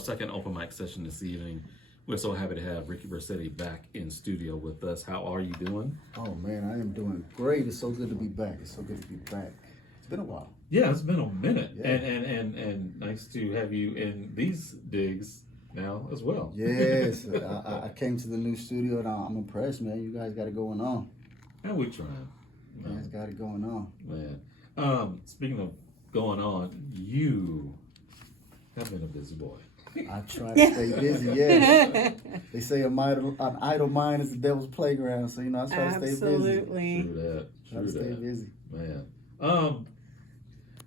Second open mic session this evening. We're so happy to have Ricky Versetti back in studio with us. How are you doing? Oh man, I am doing great. It's so good to be back. It's been a while. Yeah, it's been a minute, Yeah. and nice to have you in these digs now as well. Yes, I came to the new studio and I'm impressed, man. You guys got it going on. And we're trying. You guys got it going on. Man. Speaking of going on, you have been a busy boy. I try to stay busy. Yes, they say an idle mind is the devil's playground. So I try to stay busy. Absolutely. True that. Try to stay busy. Man.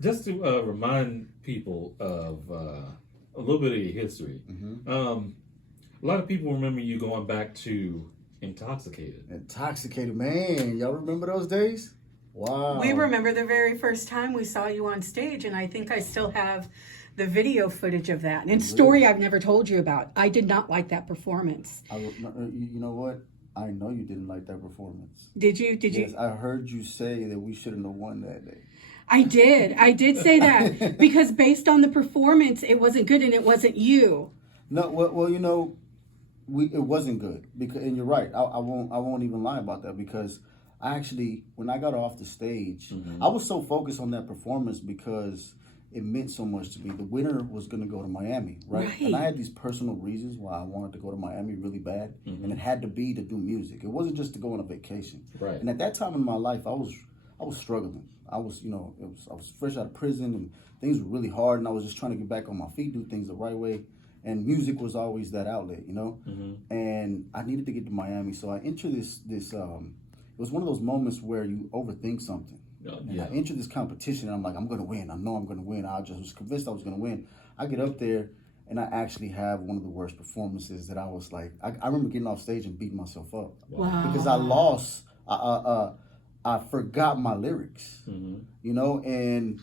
Just to remind people of a little bit of your history. Mm-hmm. A lot of people remember you going back to Intoxicated. Intoxicated, man. Y'all remember those days? Wow. We remember the very first time we saw you on stage, and I think I still have the video footage of that. And story I've never told you about. I did not like that performance. You know what? I know you didn't like that performance. Did you? Yes, I heard you say that we shouldn't have won that day. I did say that because based on the performance, it wasn't good and it wasn't you. No, well, it wasn't good and you're right. I won't even lie about that because I actually, when I got off the stage, I was so focused on that performance because it meant so much to me. The winner was going to go to Miami, right? And I had these personal reasons why I wanted to go to Miami really bad, and it had to be to do music. It wasn't just to go on a vacation. Right. And at that time in my life, I was struggling. I was fresh out of prison, and things were really hard, and I was just trying to get back on my feet, do things the right way. And music was always that outlet, And I needed to get to Miami, so I entered this. It was one of those moments where you overthink something. And I entered this competition, and I'm like, I'm going to win. I know I'm going to win. I just was convinced I was going to win. I get up there, and I actually have one of the worst performances that I was like, I remember getting off stage and beating myself up. Wow. Because I lost. I forgot my lyrics, and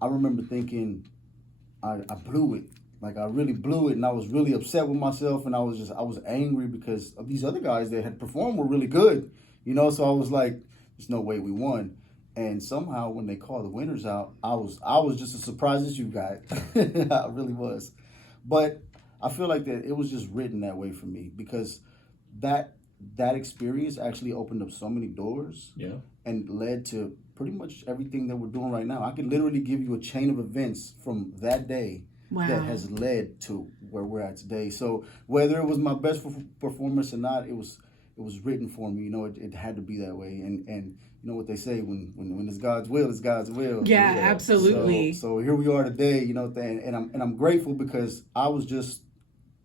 I remember thinking I blew it. Like I really blew it, and I was really upset with myself, and I was angry because of these other guys that had performed were really good, So I was like, "There's no way we won." And somehow, when they called the winners out, I was just as surprised as you guys. I really was, but I feel like that it was just written that way for me because that experience actually opened up so many doors, and led to pretty much everything that we're doing right now. I can literally give you a chain of events from that day. Wow. That has led to where we're at today. So whether it was my best performance or not, it was written for me. It had to be that way. And you know what they say, when it's God's will, it's God's will. Yeah, absolutely. So here we are today. And I'm grateful because I was just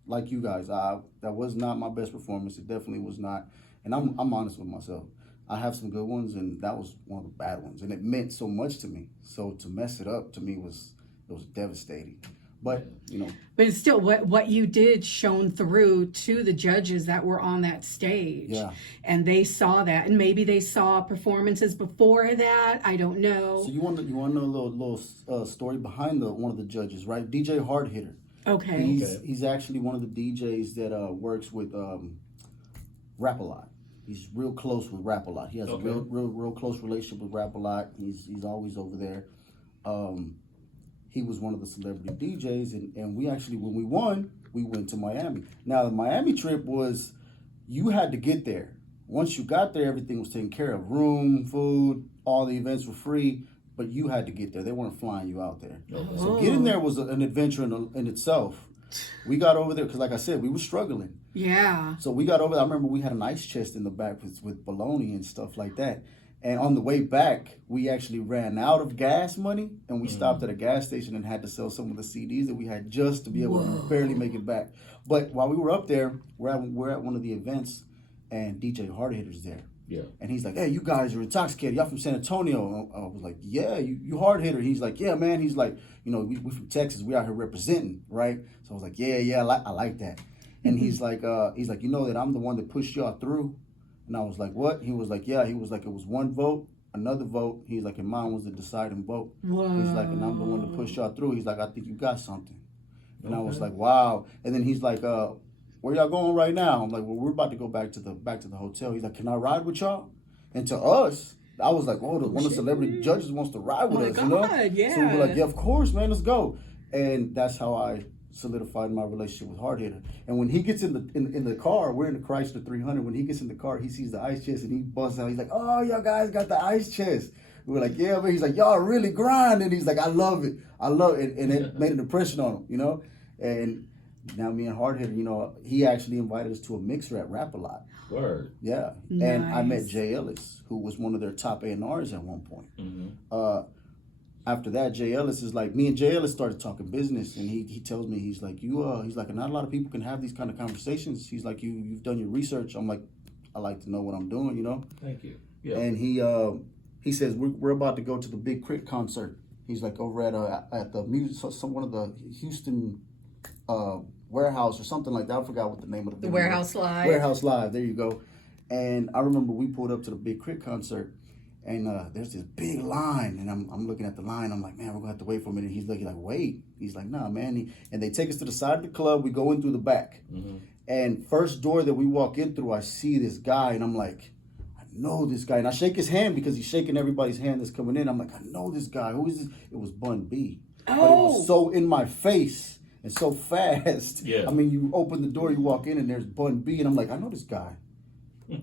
like you guys. That was not my best performance. It definitely was not. And I'm honest with myself. I have some good ones, and that was one of the bad ones. And it meant so much to me. So to mess it up to me it was devastating. But But it's still what you did shone through to the judges that were on that stage. Yeah. And they saw that, and maybe they saw performances before that. I don't know. So you want to know a little story behind one of the judges, right? DJ Hard Hitter. Okay. He's actually one of the DJs that works with Rap a Lot. He's real close with Rap a Lot. He has a real close relationship with Rap a Lot. He's always over there. He was one of the celebrity DJs, and we actually, when we won, we went to Miami. Now, the Miami trip was, you had to get there. Once you got there, everything was taken care of. Room, food, all the events were free, but you had to get there. They weren't flying you out there. Okay. So getting there was an adventure in itself. We got over there, because like I said, we were struggling. Yeah. So we got over there. I remember we had an ice chest in the back with bologna and stuff like that. And on the way back, we actually ran out of gas money, and we stopped at a gas station and had to sell some of the CDs that we had just to be able to barely make it back. But while we were up there, we're at one of the events, and DJ Hard Hitter's there. Yeah. And he's like, "Hey, you guys are intoxicated. Y'all from San Antonio?" I was like, "Yeah, you Hard Hitter." He's like, "Yeah, man." He's like, we from Texas. We out here representing, right?" So I was like, "Yeah, I like that." And he's like, "You know that I'm the one that pushed y'all through?" And I was like, "What?" He was like, "Yeah." He was like, "It was one vote, another vote." He's like, "And mine was the deciding vote." Whoa. He's like, "And I'm the one to push y'all through." He's like, "I think you got something." And I was like, "Wow." And then he's like, "Where y'all going right now?" I'm like, "Well, we're about to go back to the hotel." He's like, "Can I ride with y'all?" And to us, I was like, "Whoa, one of the celebrity judges wants to ride with us, God, yeah. So we were like, "Yeah, of course, man, let's go." And that's how I solidified my relationship with Hard Hitter. And when he gets in the car, we're in the Chrysler 300. When he gets in the car, he sees the ice chest and he busts out. He's like, "Oh, y'all guys got the ice chest." We're like, "Yeah, man." He's like, "Y'all really grind." And he's like, "I love it. I love it." And it made an impression on him, you know. And now me and Hard Hitter, you know, he actually invited us to a mixer at Rap-A-Lot. Word. Yeah. Nice. And I met Jay Ellis, who was one of their top A&Rs at one point. After that, Jay Ellis is like, me and Jay Ellis started talking business, and he tells me, he's like, he's like, not a lot of people can have these kind of conversations. He's like, you've done your research. I'm like, I like to know what I'm doing, you know? Thank you. Yeah. And he says, we're about to go to the Big Crit concert. He's like over at the music, one of the Houston warehouse or something like that. I forgot what the name of the Warehouse Live. Warehouse Live, there you go. And I remember we pulled up to the Big Crit concert, and there's this big line, and I'm looking at the line. I'm like, man, we're gonna have to wait for a minute. He's like, wait. He's like, nah, man. And they take us to the side of the club. We go in through the back, and first door that we walk in through, I see this guy, and I'm like, I know this guy. And I shake his hand because he's shaking everybody's hand that's coming in. I'm like, I know this guy. Who is this? It was Bun B. Oh. But it was so in my face and so fast. Yeah. I mean, you open the door, you walk in, and there's Bun B, and I'm like, I know this guy.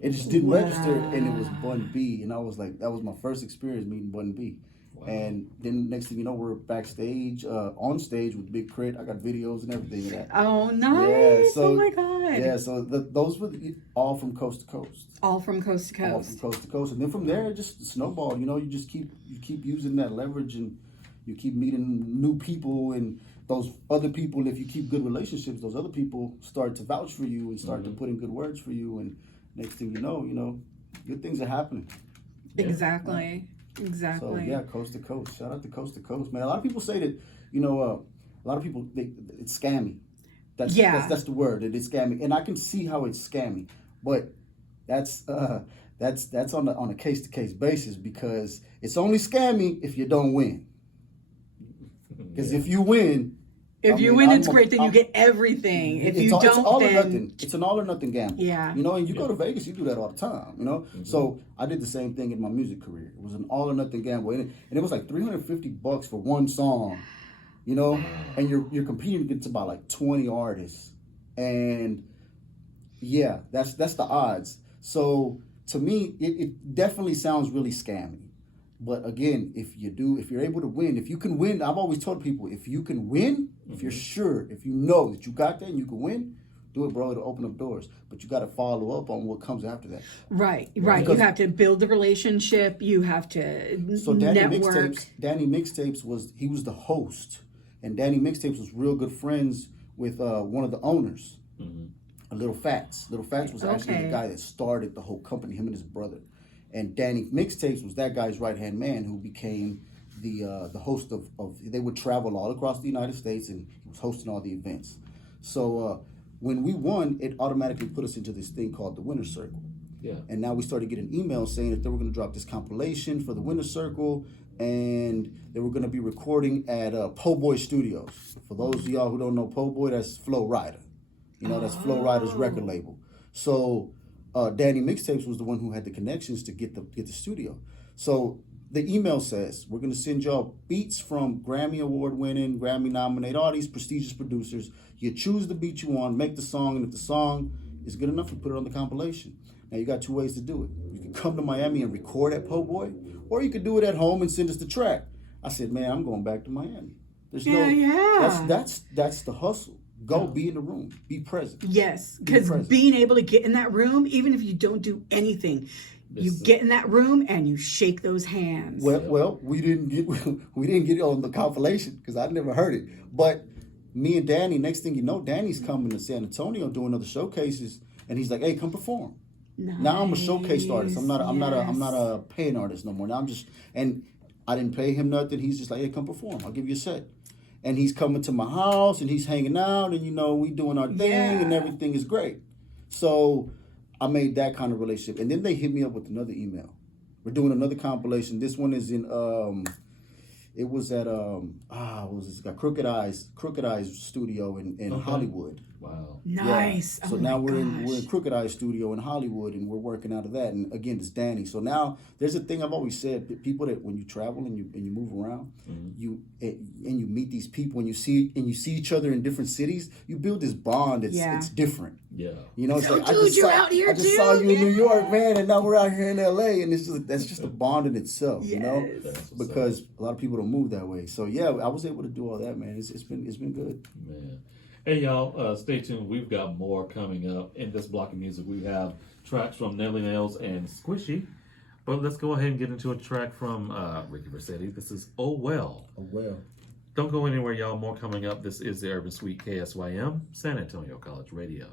It just didn't register, and it was Bun B, and I was like, that was my first experience meeting Bun B. Wow. And then next thing you know, we're backstage, on stage with Big Crit. I got videos and everything of that. Oh, nice! Yeah, so, oh my God! Yeah, so those were all from coast to coast. All from coast to coast. All from coast to coast, and then from there, it just snowballed. You know, you just keep using that leverage, and you keep meeting new people, and those other people. If you keep good relationships, those other people start to vouch for you and start to put in good words for you, and next thing you know, good things are happening. Exactly. Yeah. Exactly. So yeah, coast to coast. Shout out to coast to coast, man. A lot of people say that, a lot of people it's scammy. That's the word. It's scammy, and I can see how it's scammy, but that's on a case to case basis, because it's only scammy if you don't win. Because if you win. If you win, it's great. Then you get everything. If you don't, it's all then or nothing. It's an all or nothing gamble. Yeah. You know, and you go to Vegas, you do that all the time. You know, so I did the same thing in my music career. It was an all or nothing gamble, and it was like $350 for one song. You know, and you're competing against about like 20 artists, and yeah, that's the odds. So to me, it definitely sounds really scammy. But again, if you're able to win, if you can win, I've always told people, if you can win, if you're sure, if you know that you got that and you can win, do it, bro. It'll open up doors. But you got to follow up on what comes after that. Right. Because you have to build the relationship. You have to so Danny network. Danny Mixtapes was the host, and Danny Mixtapes was real good friends with one of the owners, Little Fats. Little Fats was actually the guy that started the whole company, him and his brother. And Danny Mixtapes was that guy's right-hand man who became the host of they would travel all across the United States, and he was hosting all the events. So when we won, it automatically put us into this thing called the Winner's Circle. Yeah. And now we started getting emails saying that they were going to drop this compilation for the Winner's Circle, and they were going to be recording at Po' Boy Studios. For those of y'all who don't know Po' Boy, that's Flo Rida. You know, that's Flo Rida's record label. So Danny Mixtapes was the one who had the connections to get the studio. So the email says, we're going to send y'all beats from Grammy Award winning, Grammy nominated, all these prestigious producers. You choose the beat you want, make the song, and if the song is good enough, you put it on the compilation. Now you got two ways to do it. You can come to Miami and record at Po' Boy, or you could do it at home and send us the track. I said, man, I'm going back to Miami. There's that's the hustle. Go be in the room. Be present. Yes, because being able to get in that room, even if you don't do anything, you get in that room and you shake those hands. Well, we didn't get it on the compilation because I never heard it. But me and Danny, next thing you know, Danny's coming to San Antonio doing other showcases, and he's like, "Hey, come perform." Nice. Now I'm a showcase artist. I'm not a paying artist no more. Now and I didn't pay him nothing. He's just like, "Hey, come perform. I'll give you a set." And he's coming to my house, and he's hanging out, and we doing our thing, and everything is great. So I made that kind of relationship. And then they hit me up with another email. We're doing another compilation. This one is in it was at what was this guy? Crooked Eyes studio in Hollywood. Wow. Nice. Yeah. So Oh now my we're in gosh. Crooked Eye Studio in Hollywood, and we're working out of that. And again, it's Danny. So now there's a thing I've always said: people that when you travel and you move around, and you meet these people, and you see each other in different cities, you build this bond. It's different. Yeah. You know, it's So, like dude, you're out here I just too? saw you in New Yeah. York, man, and now we're out here in LA, and that's just a bond in itself. You know, Yes. That's what's because a lot of people don't move that way. So yeah, I was able to do all that, man. It's been good. Man. Hey, y'all, stay tuned. We've got more coming up in this block of music. We have tracks from Nelly Nails and Squishy. But let's go ahead and get into a track from Ricky Versetti. This is Oh Well. Oh well. Don't go anywhere, y'all. More coming up. This is the Urban Suite KSYM, San Antonio College Radio.